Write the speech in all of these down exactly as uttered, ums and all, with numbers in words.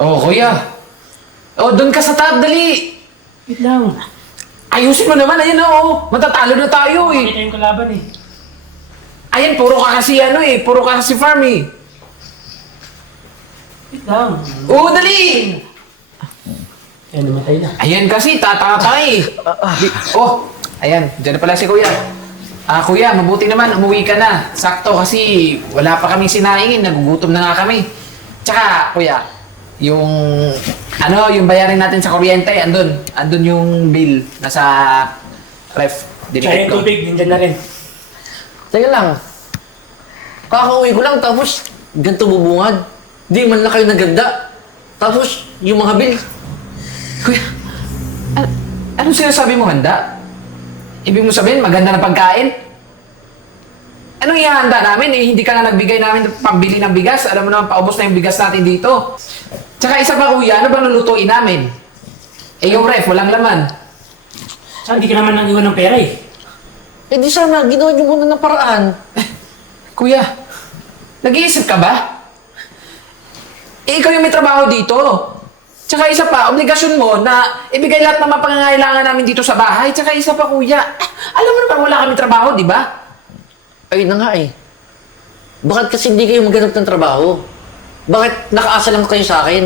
Oh, kuya. Oh, doon ka sa tab, dali. Wait lang. Ayusin mo naman, ayan oh. Matatalo na tayo eh. Kita yung kalaban eh. Ayan, puro ka kasi ano eh. Puro ka kasi farm eh. Wait lang. Oo, dali! Ayan, namatay na. Ayan kasi, tataka ka eh. Oh, ayan, dyan na pala si kuya. Ah, kuya, mabuti naman, umuwi ka na. Sakto kasi wala pa kami sinaingin, nagugutom na nga kami. Tsaka, kuya, yung, ano, yung bayarin natin sa kuryente, andun. Andun yung bill, nasa ref. Tsaka Dinikit yung ko. tubig, nandyan na rin. Teka lang. Kakauwi ko lang tapos ganito bubungad. Di man lang kayo naganda. Tapos yung mga bill. Kuya, an- anong sinasabi mo handa? Ibig mo sabihin, maganda na pagkain? Anong ihahanda namin eh? Hindi ka na nagbigay namin ng pambili ng bigas. Alam mo naman, paubos na yung bigas natin dito. Tsaka isa pa kuya, ano ba lulutuin namin? Eh yung ref, walang laman. Saan di ka naman nang iwan ng pera eh. Eh di sana, ginawa niyo muna ng paraan. Kuya, nag-iisip ka ba? Eh, ikaw yung may trabaho dito. Tsaka isa pa, obligasyon mo na ibigay lahat ng mga pangangailangan namin dito sa bahay. Tsaka isa pa, kuya, eh, alam mo naman wala kami trabaho, di ba? Ayun na nga eh. Bakit kasi hindi kayo maghanap ng trabaho? Bakit nakaasa lang kayo sa akin?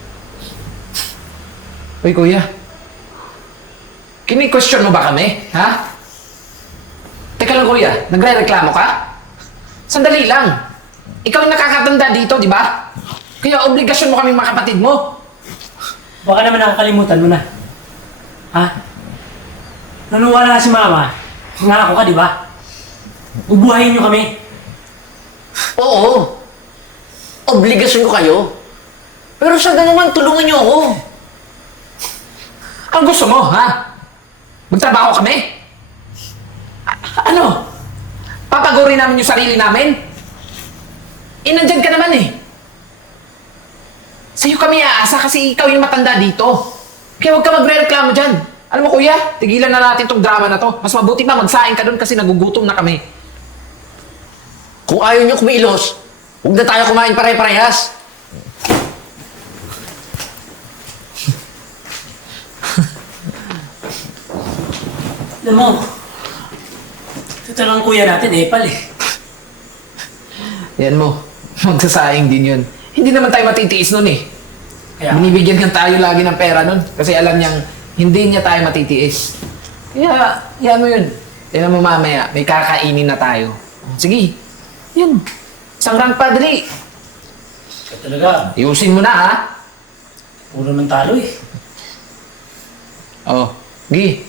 Uy, kuya. Kini-question mo ba kami, ha? Teka lang, kuya. Nagre-reklamo ka? Sandali lang. Ikaw yung nakakatanda dito, di ba? Kaya obligasyon mo kami mga kapatid mo. Baka naman nakakalimutan mo na. Ha? Nanuwala si mama. Nangako ka, di ba? Ubuhayin niyo kami. Oo. Obligasyon ko kayo. Pero sana naman tulungan niyo ako. Ang gusto mo, ha? Magtrabaho kami? A- ano? Papagurin namin yung sarili namin? Eh, nandyan ka naman eh. Sa'yo kami aasa kasi ikaw yung matanda dito. Kaya huwag ka magre-reklamo dyan. Alam mo kuya, tigilan na natin tong drama na to. Mas mabuti pa magsaing ka doon kasi nagugutom na kami. Kung ayaw niyo kumilos, huwag na tayo kumain pare-parehas. Alam mo, ito talagang kuya natin, epal eh. Yan mo, magsasaing din yun. Hindi naman tayo matitiis nun eh. Kaya, Binibigyan nga tayo lagi ng pera nun kasi alam niyang hindi niya tayo matitiis. Kaya, yan mo yun. Tignan mo mamaya, may kakainin na tayo. Sige, yun. Isang rank padre. kaya talaga, Iusin mo na ha. puro naman talo eh. Oh, Gi.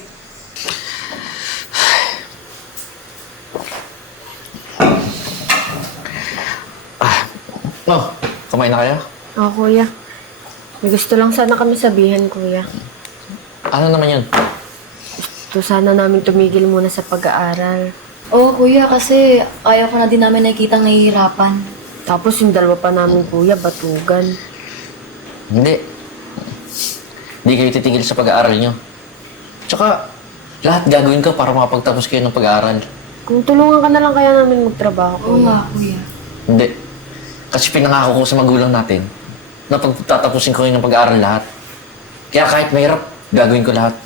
Oh, kumain na kayo? Oo, kuya. May gusto lang sana kami sabihin, kuya. Ano naman yun? Gusto sana namin tumigil muna sa pag-aaral. Oo, kuya, kasi ayaw ko na din namin nakikitang nahihirapan. Tapos yung dalawa pa namin, kuya, batugan. Hindi. Hindi kayo titigil sa pag-aaral nyo. Tsaka, lahat gagawin ko para makapagtapos kayo ng pag-aaral. Kung tulungan ka na lang kaya namin magtrabaho, Oo kuya. nga, kuya. Hindi. Kasi pinangako ko sa magulang natin na pagtatapusin ko kayo ng pag-aaral lahat. Kaya kahit mahirap, gagawin ko lahat.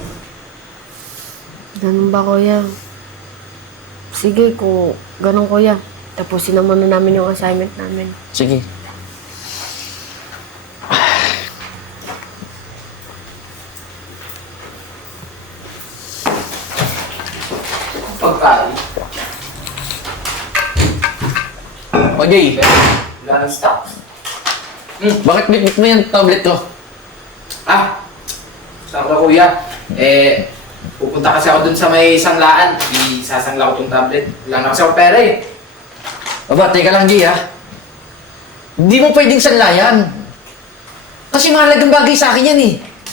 Ganun ba, kuya? Sige, kung ganun, kuya. Tapusin na muna namin yung assignment namin. Sige. Pagkain. O Jay, Wala ng stock. bakit bitbit mo yung tablet ko? Ah, saan ka kuya? Eh, pupunta kasi ako dun sa may sanglaan. Isasangla ko tong tablet. Wala na kasi ako pera eh. Aba, teka lang Jay ha. Hindi mo pwedeng sanlayan. Kasi mahalagang bagay sa akin yan eh.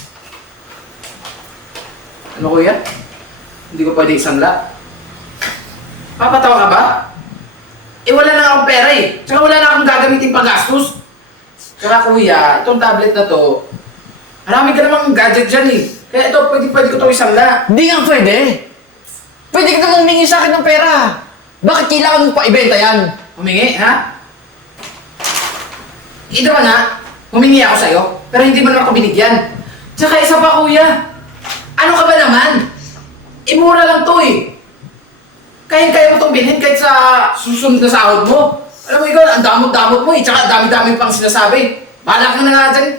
Ano kuya? Hindi ko pwede isangla. Papatawa ka ba? Eh wala na akong pera eh. Tsaka wala na akong gagamitin panggastos. Tsaka kuya, itong tablet na to, marami ka namang gadget dyan eh. Kaya ito, pwede, pwede ko ito isangla. Hindi nga pwede. Pwede ka namang humingi sa akin ng pera. Bakit kailangan mo pa ibenta yan? Humingi, ha? Ito ba na? Humingi ako sa'yo, pero hindi mo naman ako binigyan. Tsaka isa pa kuya, ano ka ba naman? Imura lang to eh. Kaya-kaya mo itong bilhin kahit sa susunod na sahod mo. Alam mo ikaw, ang damot-damot mo eh, tsaka dami-dami pang sinasabi. Bahala ka na nga dyan.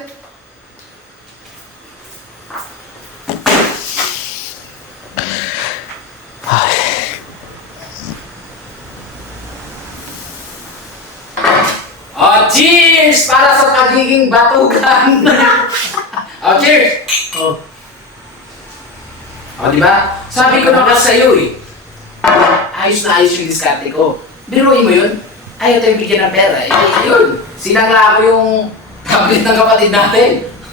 Oh, cheers! Para sa pagiging batugan. Oh, cheers! Oh, O, di ba? Sabi ko na kasi sa'yo eh. Ayos na ayos yung diskarte ko. Biruin mo yun. Ayaw tayong bigyan ng pera. Eh, yun. Sinangla ko yung tablet ng kapatid natin.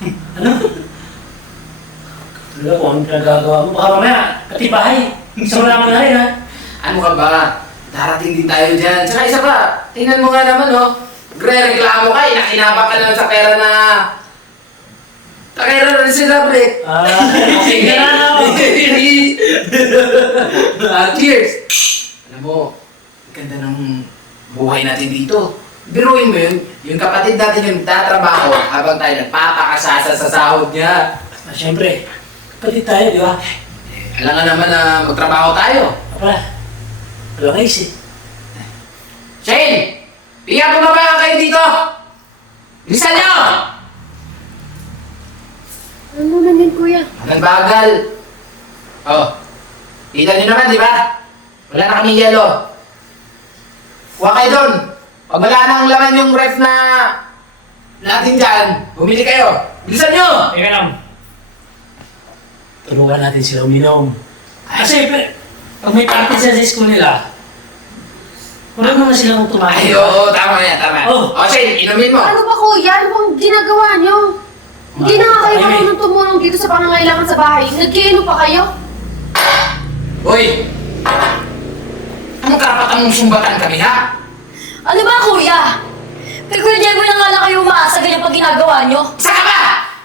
ano ko ang nagagawa mo? Baka mamaya, katibahay. Isa wala mo na rin, ha? Ano ka ba? Darating din tayo dyan. Tsaka isa pa, tingnan mo nga naman, oh. Gre-reklamo ka eh. Nakinabak ka naman sa pera na... Takera na rin sila, Brett. Ah, sige na! Ah, cheers! Alam mo, ganda ng buhay natin dito. Biruin mo yun, yung kapatid natin yung tatrabaho habang tayo nagpapakasasa sa sahod niya. Ah, siyempre, kapatid tayo, di ba? Eh, alam nga naman na magtrabaho tayo. Pala, wala kayo eh. Shane! Bigyan mo na ba kayo dito? Bilisan niyo! Ano na din, kuya? Ang bagal. Oh, kita niyo naman, di ba? Wala na kaming yelo. Kuha kayo doon. Pag wala nang laman yung ref na natin dyan, bumili kayo. Bilisan niyo! Teka lang. Tulungan natin sila uminom. Kasi, pe- pag may party sa school nila, wala naman silang tumakas. Ay, oo, tama yan, tama. Oh. O, Shane, inumin mo. Ano ba, kuya? Ano bang ginagawa niyo? Hindi na nga kayo Ay, marunong tumulong dito sa pangangailangan sa bahay. Nagkiinom pa kayo? Uy! Anong karapatan mong sumbatan kami, ha? Ano ba, kuya? Kay Kuya Jeboy na nga lang kayo umaasa ganyan pag ginagawa nyo. Saka ba?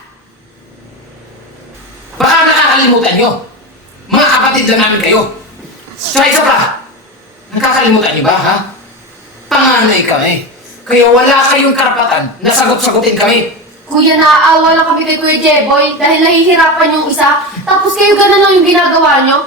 Baka nakakalimutan nyo. Mga kapatid lang namin kayo. Saka isa pa, nakakalimutan nyo ba, ha? Panganay kami. Kaya wala kayong karapatan na sagot-sagutin kami. Kuya, naaawa lang kami kay Kuya Jeboy dahil nahihirapan yung isa. Tapos kayo ganun lang yung ginagawa niyo.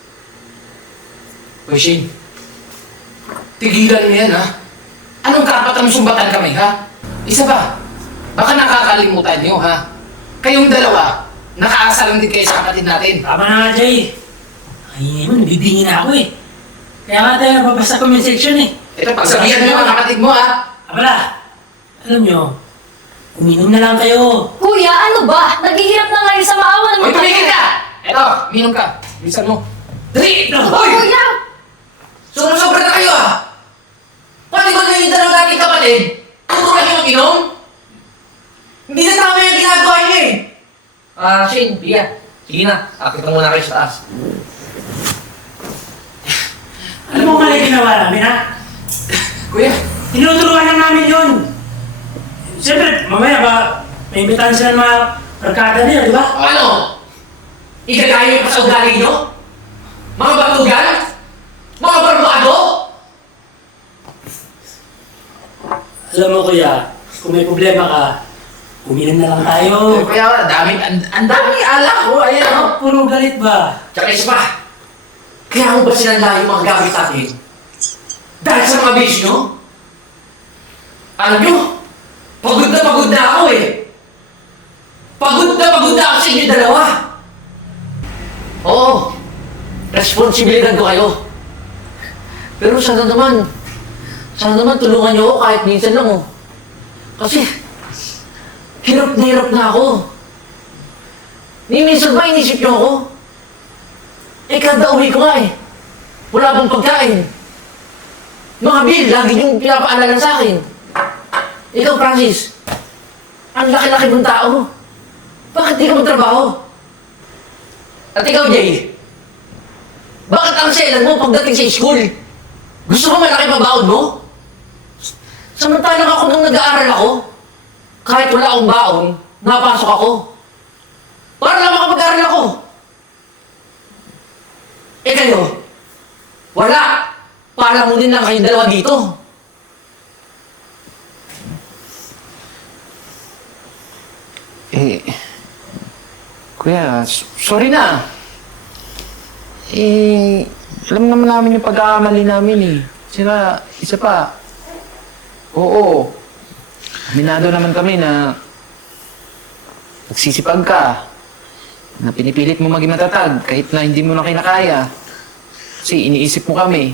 Uy, Shane. Tigilan mo yan, ha? Anong karapatan mong sumbatan kami, ha? Isa ba? Baka nakakalimutan nyo, ha? Kayong dalawa, nakaasa lang din kayo sa kapatid natin. Tama na nga, Jay. Ay, mo, nabibingi na ako eh. Kaya nga tayo nababasa comment section eh. Ito, pagsabihan mo yung mga kapatid mo, ha? Abala, alam nyo, uminom na lang kayo. Kuya, ano ba? Naghihirap na ngayon sa maawa Uy, naman tumigil ka! Eto, minum ka. Bilisan mo. Dali! No. Uy! Kuya! Sumusobra na kayo, ah! Pati ba na yung dalawa natin kapatid? Tuturuan niyo mag-inom? Hindi na tama yung ginagawa niyo, eh! Ah, Shane, Pia. Sige na, akit na muna kayo sa taas. Ano mo mali ginawa namin, ha? Kuya, Tinuturuan lang namin yun. Siyempre, mamaya ba, may imbitahan sila ng mga barkada nila, di ba? ano? Igagaya niyo pa sa ugali niyo? Mga batugan? Mga barbado? Alam mo, kuya, kung may problema ka, uminom na lang tayo. Kuya, ang daming, ang, ang daming alak, oh, ayan, oh. Puro galit ba? Tsaka isa pa, kaya mo ba sinanla yung mga gamit natin? Dahil sa mga base nyo? Alam nyo, pagod na pagod na ako eh. Pagod na pagod na ako sa inyo dalawa. Oo, responsibilidad ko kayo. Pero sana naman, sana naman tulungan niyo ako kahit minsan lang oh. Kasi, hirap na hirap na ako. Ni minsan ba inisip niyo ako? Eh, kada uwi ko nga eh. Wala pang pagkain. Mga bill, lagi niyong pinapaalala sa akin. Ikaw, Francis, ang laki-laki mong tao. Bakit di ka magtrabaho? At ikaw, Jay, bakit ang selan mo pagdating sa school? Gusto mo malaki pa baon mo? Samantalang ako nung nag-aaral ako, kahit wala akong baon, napasok ako. Para lang makapag-aaral ako. Eh kayo, wala. Palamunin lang kayong dalawa dito. Eh, kuya, s- sorry na. Eh, alam naman namin yung pagkakamali namin eh. Sira, isa pa. Oo. Aminado naman kami na nagsisipag ka. Na pinipilit mo maging matatag kahit na hindi mo na kinakaya. Kasi iniisip mo kami.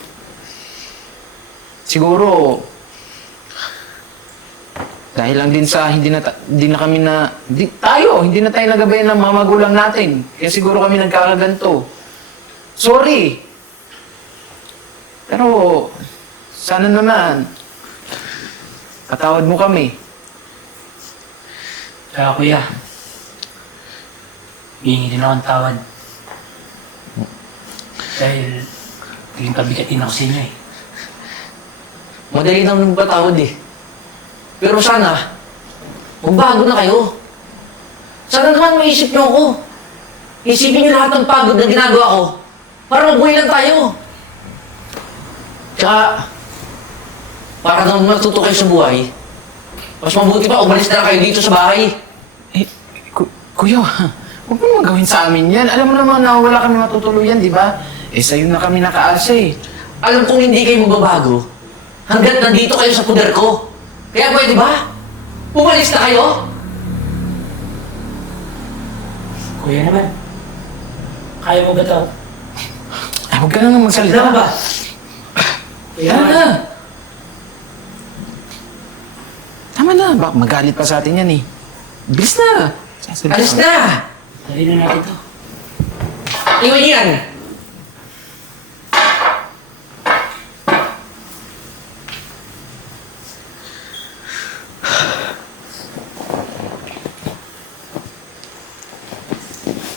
Siguro, dahil lang din sa hindi na, ta- hindi na kami na, di, tayo, hindi na tayo nagabayan ng mga magulang natin. Kaya siguro kami nagkakaganto. Sorry! Pero, sana naman, patawad mo kami. Kaya kuya, hihingi din ako ng tawad. Dahil, naging pabigatin ako sa inyo eh. Madali naman magpatawad eh. Pero sana, magbago na kayo. Sana naman maisip niyo ako. Isipin niyo lahat ng pagod na ginagawa ko para mabuhay lang tayo. Tsaka, para naman matuto kayo sa buhay, mas mabuti pa umalis na lang kayo dito sa bahay. Eh, ku- kuya, huwag mo naman gawin sa amin yan. Alam mo naman na wala kami matutuluyan, di ba? Eh, sa'yo na kami nakaasa eh. Alam kong hindi kayo magbabago hanggat nandito kayo sa puder ko. Kaya pwede ba? Umalis na kayo? Kuya naman, kaya mo ba ito? Ay, huwag ka na nga magsalita. Tama ba? Kuya Tama naman, na. Tama na. Baka magalit pa sa atin yan eh. Bilis na. Sasabihin Alis ko. na! dali na natin ito. Iwan niyo yan!